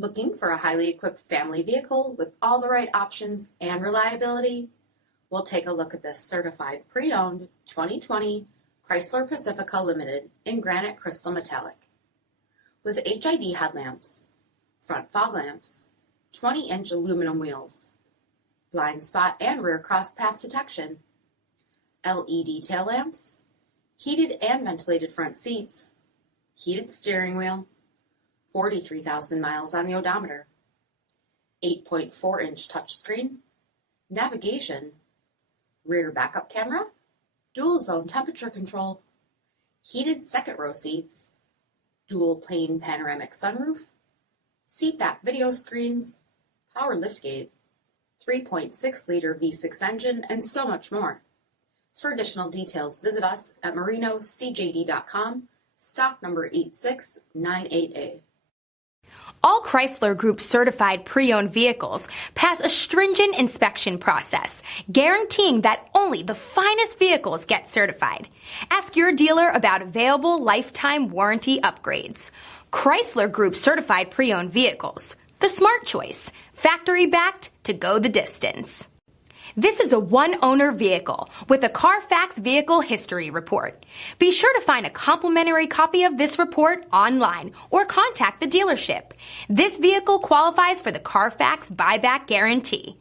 Looking for a highly equipped family vehicle with all the right options and reliability? We'll take a look at this certified pre-owned 2020 Chrysler Pacifica Limited in granite crystal metallic. With HID headlamps, front fog lamps, 20-inch aluminum wheels, blind spot and rear cross path detection, LED tail lamps, heated and ventilated front seats, heated steering wheel, 43,000 miles on the odometer, 8.4-inch touchscreen, navigation, rear backup camera, dual zone temperature control, heated second row seats, dual pane panoramic sunroof, SEATBACK video screens, power liftgate, 3.6-liter V6 engine, and so much more. For additional details, visit us at marinocjd.com, stock number 8698A. All Chrysler Group certified pre-owned vehicles pass a stringent inspection process, guaranteeing that only the finest vehicles get certified. Ask your dealer about available lifetime warranty upgrades. Chrysler Group certified pre-owned vehicles, the smart choice, factory backed to go the distance. This is a one-owner vehicle with a CARFAX vehicle history report. Be sure to find a complimentary copy of this report online or contact the dealership. This vehicle qualifies for the CARFAX buyback guarantee.